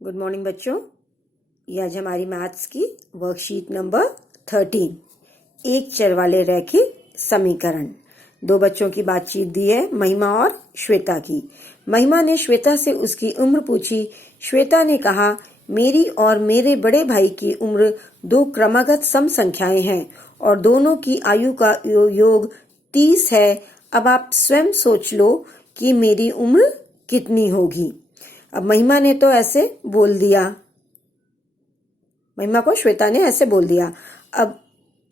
Good morning बच्चों। ये आज हमारी मैथ्स की वर्कशीट नंबर 13 एक चर वाले रैखिक समीकरण। दो बच्चों की बातचीत दी है, महिमा और श्वेता की। महिमा ने श्वेता से उसकी उम्र पूछी। श्वेता ने कहा, मेरी और मेरे बड़े भाई की उम्र दो क्रमागत सम संख्याएं हैं और दोनों की आयु का योग 30 है। अब आप स्वयं सोच लो कि मेरी उम्र कितनी होगी। अब महिमा ने तो ऐसे बोल दिया, महिमा को श्वेता ने ऐसे बोल दिया। अब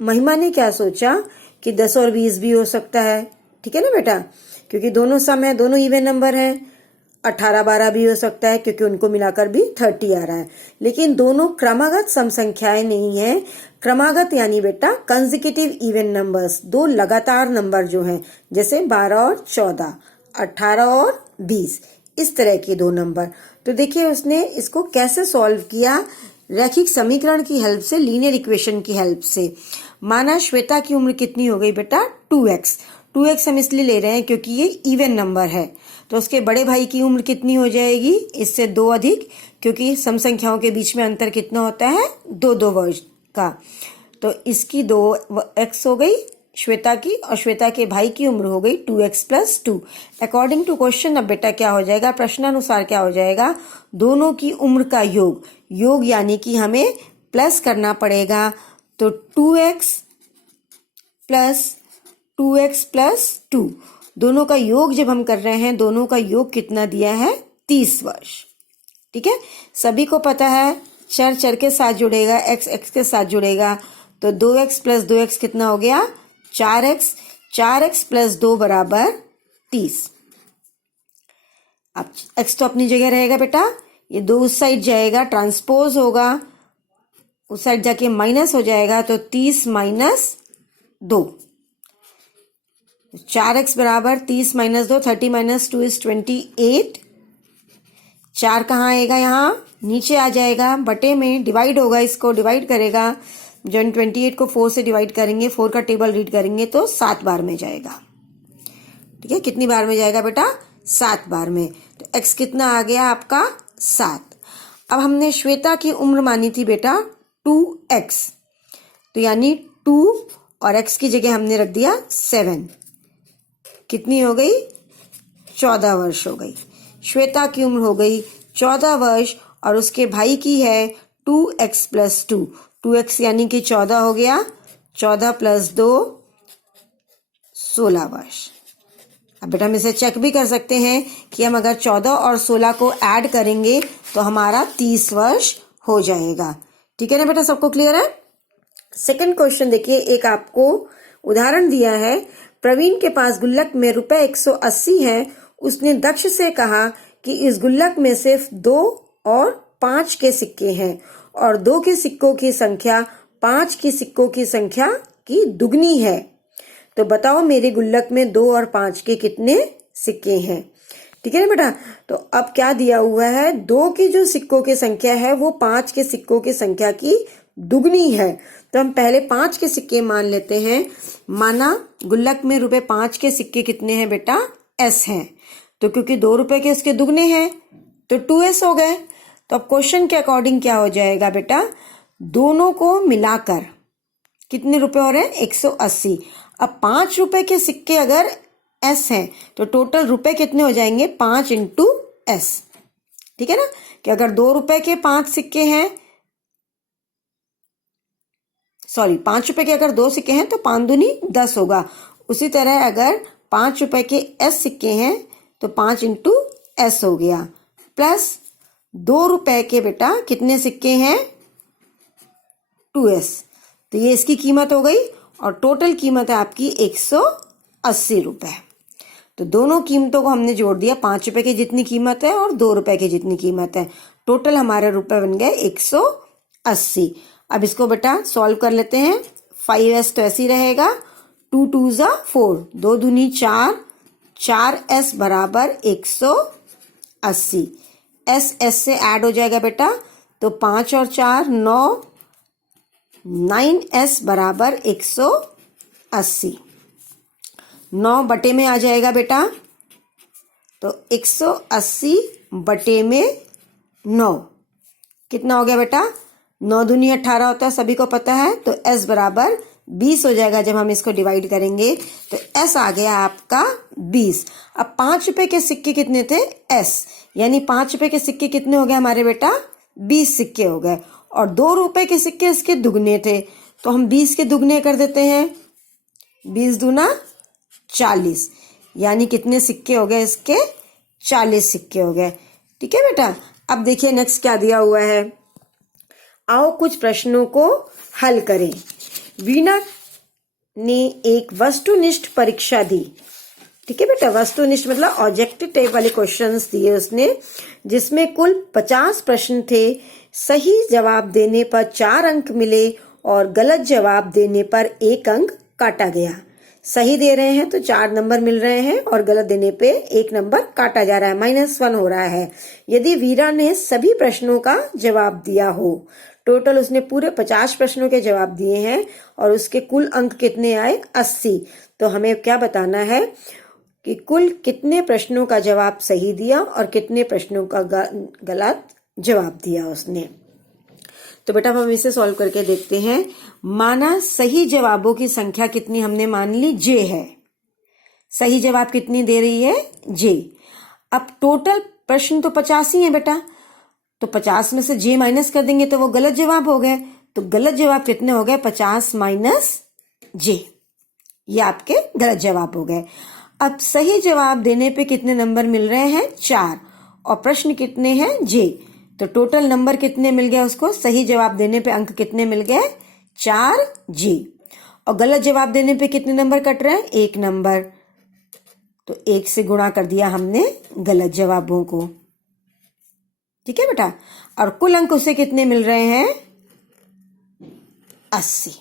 महिमा ने क्या सोचा कि 10 और 20 भी हो सकता है, ठीक है ना बेटा, क्योंकि दोनों सम है, दोनों इवन नंबर हैं। 18, 12 भी हो सकता है क्योंकि उनको मिलाकर भी 30 आ रहा है। लेकिन दोनों क्रमागत सम संख्याएं नहीं है। क्रमागत यानी बेटा कंसेक्यूटिव इवन नंबर्स, दो लगातार नंबर जो हैं, जैसे 12 और 14, 18 और 20, इस तरह के दो नंबर। तो देखिए उसने इसको कैसे सॉल्व किया, रैखिक समीकरण की हेल्प से, लीनियर इक्वेशन की हेल्प से। माना श्वेता की उम्र कितनी हो गई बेटा, 2x। 2x हम इसलिए ले रहे हैं क्योंकि ये इवन नंबर है। तो उसके बड़े भाई की उम्र कितनी हो जाएगी, इससे 2 अधिक, क्योंकि सम संख्याओं के बीच में अंतर कितना होता है, 2 वर्ष का। तो इसकी 2x हो गई श्वेता की, और श्वेता के भाई की उम्र हो गई 2x + 2। अकॉर्डिंग टू क्वेश्चन अब बेटा क्या हो जाएगा, प्रश्नानुसार क्या हो जाएगा, दोनों की उम्र का योग यानी कि हमें प्लस करना पड़ेगा। तो 2x + 2, दोनों का योग जब हम कर रहे हैं, दोनों का योग कितना दिया है, 30 वर्ष। ठीक है, सभी को पता है चर के साथ जुड़ेगा, x के साथ जुड़ेगा। तो 2x + 2x कितना हो गया, 4x। 4x + 2 = 30। अब x तो अपनी जगह रहेगा बेटा, ये 2 उस साइड जाएगा, ट्रांसपोज होगा, उस साइड जाके माइनस हो जाएगा। तो 30 - 2, 4x = 30 - 2, 30 - 2 = 28। 4 कहाँ आएगा, यहाँ नीचे आ जाएगा, बटे में डिवाइड होगा, इसको डिवाइड करेगा। जब 28 को 4 से डिवाइड करेंगे, 4 का टेबल रीड करेंगे तो 7 बार में जाएगा। ठीक है, कितनी बार में जाएगा बेटा, 7 बार में। तो x कितना आ गया आपका, 7। अब हमने श्वेता की उम्र मानी थी बेटा 2x, तो यानी 2 और x की जगह हमने रख दिया 7। कितनी हो गई, 14 वर्ष हो गई। श्वेता की उम्र हो गई 14 वर्ष और उसके भाई की है 2x + 2। 2x यानी कि 14 हो गया, 14 + 2 16 वर्ष। अब बेटा हम इसे चेक भी कर सकते हैं कि हम अगर 14 और 16 को ऐड करेंगे तो हमारा 30 वर्ष हो जाएगा। ठीक है ना बेटा, सबको क्लियर है। सेकंड क्वेश्चन देखिए, एक आपको उदाहरण दिया है। प्रवीण के पास गुल्लक में रुपए 180 है। उसने दक्ष से कहा कि इस गुल्लक में सिर्फ 2 और 5 के सिक्के हैं और 2 के सिक्कों की संख्या 5 के सिक्कों की संख्या की दुगनी है। तो बताओ मेरे गुल्लक में 2 और 5 के कितने सिक्के हैं। ठीक है ना बेटा, तो अब क्या दिया हुआ है, 2 की जो सिक्कों की संख्या है वो 5 के सिक्कों की संख्या की दुगनी है। तो हम पहले 5 के सिक्के मान लेते हैं। माना गुल्लक में रुपए 5 के सिक्के कितने हैं बेटा, s हैं। तो क्योंकि 2 रुपए के उसके दुगने हैं तो 2s हो गए। तो अब क्वेश्चन के अकॉर्डिंग क्या हो जाएगा बेटा, दोनों को मिलाकर कितने रुपए हो रहे हैं, 180। अब 5 रुपए के सिक्के अगर s हैं तो टोटल रुपए कितने हो जाएंगे, 5 × s। ठीक है ना, कि अगर 2 रुपए के 5 सिक्के हैं, सॉरी 5 रुपए के अगर 2 सिक्के हैं तो 5 दूनी 10 होगा। उसी तरह अगर 5 रुपए के s सिक्के हैं तो 5 × s हो गया, प्लस 2 रुपए के बेटा कितने सिक्के हैं, 2s। तो ये इसकी कीमत हो गई और टोटल कीमत है आपकी 180 रुपए। तो दोनों कीमतों को हमने जोड़ दिया, 5 रुपए की जितनी कीमत है और 2 रुपए की जितनी कीमत है। टोटल हमारे रुपए बन गए 180। अब इसको बेटा सॉल्व कर लेते हैं। 5s तो ऐसे ही रहेगा, 2 2 = 4, 2 दूनी 4, 4s = 180। s से ऐड हो जाएगा बेटा, तो 5 और 4 9, 9s = 180। 9 बटे में आ जाएगा बेटा, तो 180 बटे में 9, कितना हो गया बेटा, 9 दूनी 18 होता है, सभी को पता है। तो s बराबर 20 हो जाएगा जब हम इसको डिवाइड करेंगे। तो s आ गया आपका 20। अब 5 रुपए के सिक्के कितने थे, s, यानी 5 रुपए के सिक्के कितने हो गए हमारे बेटा, 20 सिक्के हो गए। और 2 रुपए के सिक्के इसके दुगने थे, तो हम 20 के दुगने कर देते हैं, 20 दूना 40, यानी कितने सिक्के हो गए इसके, 40 सिक्के हो गए। ठीक है बेटा। अब देखिए नेक्स्ट क्या दिया हुआ है, आओ कुछ प्रश्नों को हल करें। वीणा ने एक वस्तुनिष्ठ परीक्षा दी। ठीक है बेटा, वस्तुनिष्ठ मतलब ऑब्जेक्टिव टाइप वाले क्वेश्चंस दिए उसने, जिसमें कुल 50 प्रश्न थे। सही जवाब देने पर 4 अंक मिले और गलत जवाब देने पर 1 अंक काटा गया। सही दे रहे हैं तो 4 नंबर मिल रहे हैं और गलत देने पे 1 नंबर काटा जा रहा है, -1 हो रहा है। यदि वीरा ने सभी प्रश्नों का जवाब दिया हो, टोटल उसने पूरे 50 प्रश्नों के जवाब दिए हैं और उसके कुल अंक कितने आए, 80। तो हमें क्या बताना है कि कुल कितने प्रश्नों का जवाब सही दिया और कितने प्रश्नों का गलत जवाब दिया उसने। तो बेटा हम इसे सॉल्व करके देखते हैं। माना सही जवाबों की संख्या कितनी हमने मान ली, j है। सही जवाब कितनी दे रही है, j। अब टोटल प्रश्न तो 50 ही है बेटा, तो 50 में से j माइनस कर देंगे तो वो गलत जवाब हो गए। तो गलत जवाब कितने हो गए, 50 माइनस j, ये आपके गलत जवाब हो गए। अब सही जवाब देने पे कितने नंबर मिल रहे हैं, 4, और प्रश्न कितने हैं, j। तो टोटल नंबर कितने मिल गए उसको, सही जवाब देने पे अंक कितने मिल गए, 4j। और गलत जवाब देने पे कितने नंबर कट रहे हैं, 1 नंबर। तो 1 से गुणा कर दिया हमने गलत जवाबों को। ठीक है बेटा। और कुल अंक उसे कितने मिल रहे हैं, 80।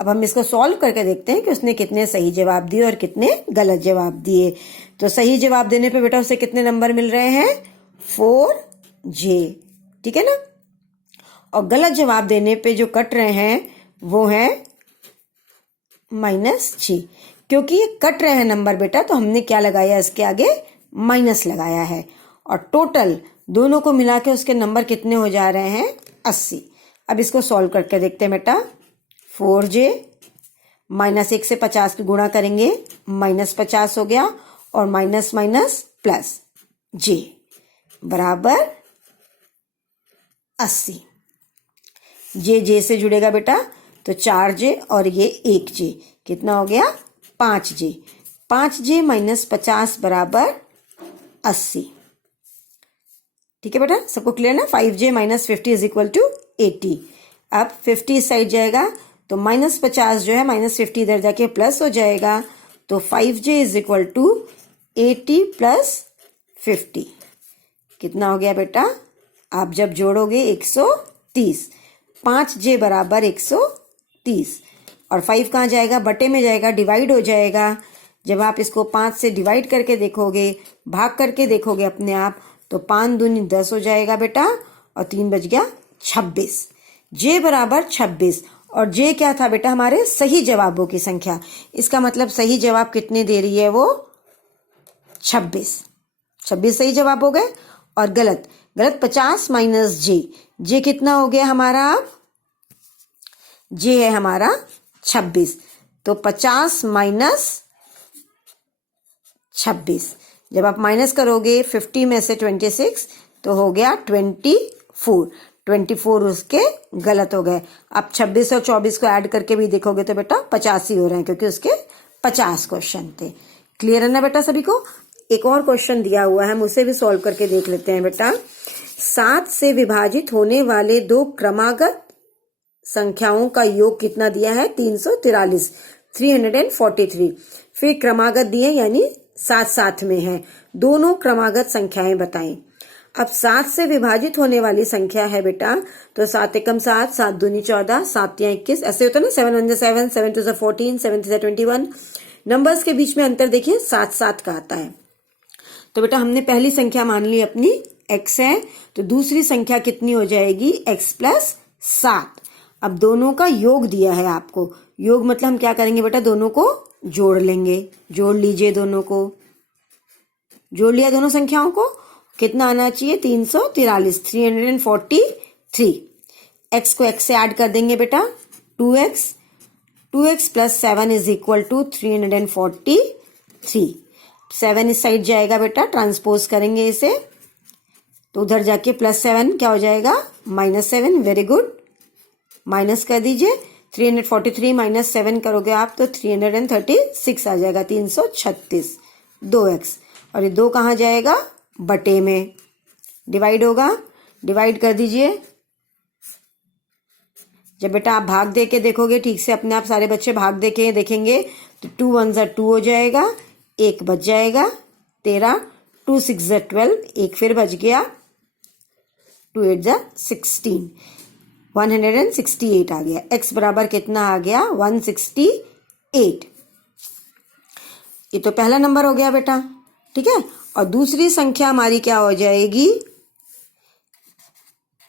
अब हम इसको सॉल्व करके देखते हैं कि उसने कितने सही जवाब दिए और कितने गलत जवाब दिए। तो सही जवाब देने पे बेटा उसे कितने नंबर मिल रहे हैं, 4j। ठीक है ना। और गलत जवाब देने पे जो कट रहे हैं वो है -6। क्योंकि ये कट रहे हैं नंबर बेटा, तो हमने क्या लगाया, इसके आगे माइनस लगाया है। और टोटल दोनों को मिला के उसके नंबर कितने हो जा रहे हैं, 80। अब इसको सॉल्व करके देखते हैं बेटा। 4j -1 से 50 की गुणा करेंगे, -50 हो गया, और माइनस माइनस प्लस j बराबर 80। j से जुड़ेगा बेटा, तो 4j और ये 1j, कितना हो गया, 5j। 5j - 50 बराबर 80। ठीक है बेटा, सबको क्लियर ना। 5j - 50 = 80। अब 50 इस साइड जाएगा तो -50 जो है, -50 इधर जाके प्लस हो जाएगा। तो 5j = 80 + 50 कितना हो गया बेटा, आप जब जोड़ोगे 130। 5j बराबर 130। और 5 कहाँ जाएगा, बटे में जाएगा, डिवाइड हो जाएगा। जब आप इसको 5 से डिवाइड करके देखोगे, भाग करके देखोगे अपने आप, तो 5 दूनी 10 हो जाएगा बेटा, और 3 बच गया 26। j बराबर 26। और j क्या था बेटा, हमारे सही जवाबों की संख्या। इसका मतलब सही जवाब कितने दे रही है वो, 26। 26 सही जवाब हो गए। और गलत 50 - j, j कितना हो गया हमारा, अब j है हमारा 26। तो 50 - 26, जब आप माइनस करोगे 50 में से 26 तो हो गया 24। 24 उसके गलत हो गए। आप 26 और 24 को ऐड करके भी देखोगे तो बेटा 85 हो रहे हैं, क्योंकि उसके 50 क्वेश्चन थे। क्लियर है ना बेटा सभी को। एक और क्वेश्चन दिया हुआ है, हम उसे भी सॉल्व करके देख लेते हैं बेटा। 7 से विभाजित होने वाले 2 क्रमागत संख्याओं का योग कितना दिया है, 343, 343। फिर क्रमागत दिए, यानी साथ साथ में है। दोनों क्रमागत संख्याएं बताएं। अब 7 से विभाजित होने वाली संख्या है बेटा, तो 7 एकम 7, 7 दूनी 14, 7 या 21, ऐसे होता है ना। 7 1 7, 7 2 14, 7 3 21। नंबर्स के बीच में अंतर देखिए 7 का आता है। तो बेटा हमने पहली संख्या मान ली अपनी x है, तो दूसरी संख्या कितनी हो जाएगी, x + 7। अब दोनों का योग दिया है आपको। योग मतलब हम क्या करेंगे बेटा, दोनों को जोड़ लेंगे। जोड़ लीजिए, दोनों को जोड़ लिया, दोनों संख्याओं को। कितना आना चाहिए, 343, 343। 3। x को x से ऐड कर देंगे बेटा 2x, 2x plus 7 is equal to 343। 7 इस साइड जाएगा बेटा, ट्रांसपोज करेंगे इसे तो उधर जाके प्लस 7 क्या हो जाएगा -7। वेरी गुड, माइनस कर दीजिए। 343 माइनस 7 करोगे आप तो 336 आ जाएगा, 336। 2x और ये 2 कहाँ जाएगा बटे में, डिवाइड होगा, डिवाइड कर दीजिए। जब बेटा आप भाग दे के देखोगे ठीक से, अपने आप सारे बच्चे भाग दे के देखेंगे तो 2 1 2 हो जाएगा, 1 बच जाएगा 13, 2 6 12, 1 फिर बच गया, 2 8 16, 168 आ गया। x बराबर कितना आ गया 168। ये तो पहला नंबर हो गया बेटा, ठीक है। और दूसरी संख्या हमारी क्या हो जाएगी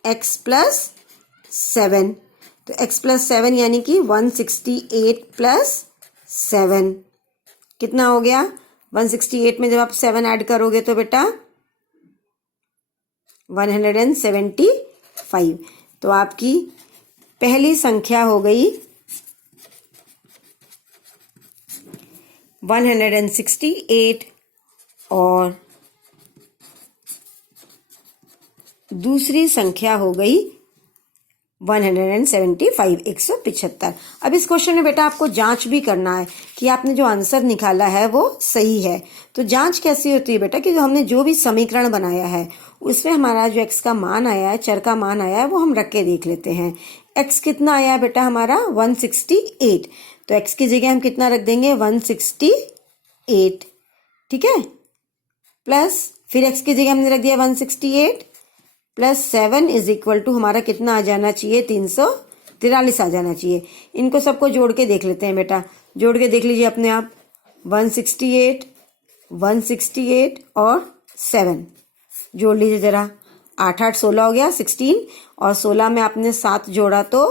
x प्लस 7। तो x प्लस 7 यानी कि 168 प्लस 7 कितना हो गया 168 में जब आप 7 ऐड करोगे तो बेटा 175। तो आपकी पहली संख्या हो गई 168 और दूसरी संख्या हो गई 175, 175। अब इस क्वेश्चन में बेटा आपको जांच भी करना है कि आपने जो आंसर निकाला है वो सही है। तो जांच कैसी होती है बेटा कि जो हमने जो भी समीकरण बनाया है उसमें हमारा जो x का मान आया है, चर का मान आया है, वो हम रख के देख लेते हैं। x कितना आया बेटा हमारा 168, तो x की जगह हम कितना रख देंगे 168, ठीक है। प्लस फिर x की जगह हमने रख दिया 168 प्लस 7 इज इक्वल टू हमारा कितना आ जाना चाहिए 343 आ जाना चाहिए। इनको सबको जोड़ के देख लेते हैं बेटा, जोड़ के देख लीजिए अपने आप। 168 168 और 7 जोड़ लीजिए जरा, 8 8 16 हो गया 16, और 16 में आपने 7 जोड़ा तो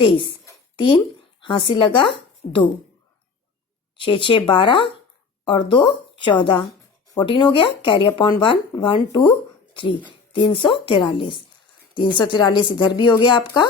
23, 3 हांसी लगा 2, 6 6 12 और 2 14, 14 हो गया। Carry upon 1 1 2 3, 343। 343 इधर भी हो गया आपका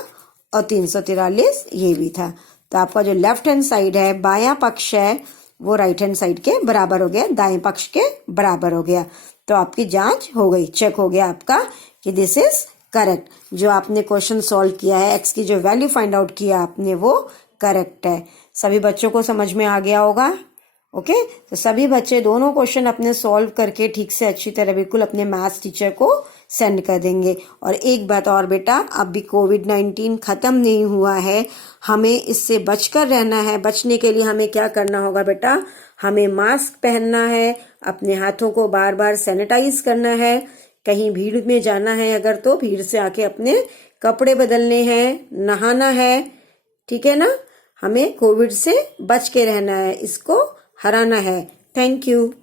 और 343 ये भी था। तो आपका जो लेफ्ट हैंड साइड है, बायां पक्ष है, वो राइट हैंड साइड के बराबर हो गया, दाएं पक्ष के बराबर हो गया। तो आपकी जांच हो गई, चेक हो गया आपका कि दिस इज करेक्ट। जो आपने क्वेश्चन सॉल्व किया है, एक्स की जो वैल्यू फाइंड आउट किया आपने वो करेक्ट है। सभी बच्चों को समझ में आ गया होगा। ओके तो सभी बच्चे दोनों क्वेश्चन अपने सॉल्व करके ठीक से अच्छी तरह बिल्कुल अपने मैथ्स टीचर को सेंड कर देंगे। और एक बात और बेटा, अब भी कोविड-19 खत्म नहीं हुआ है, हमें इससे बचकर रहना है। बचने के लिए हमें क्या करना होगा बेटा, हमें मास्क पहनना है, अपने हाथों को बार बार सैनिटाइज करना है, कहीं भीड़ में जाना है अगर तो भीड़ से आके अपने कपड़े बदलने हैं, नहाना है, ठीक है ना। हमें कोविड से बच के रहना है, इसको हराना है। Thank you.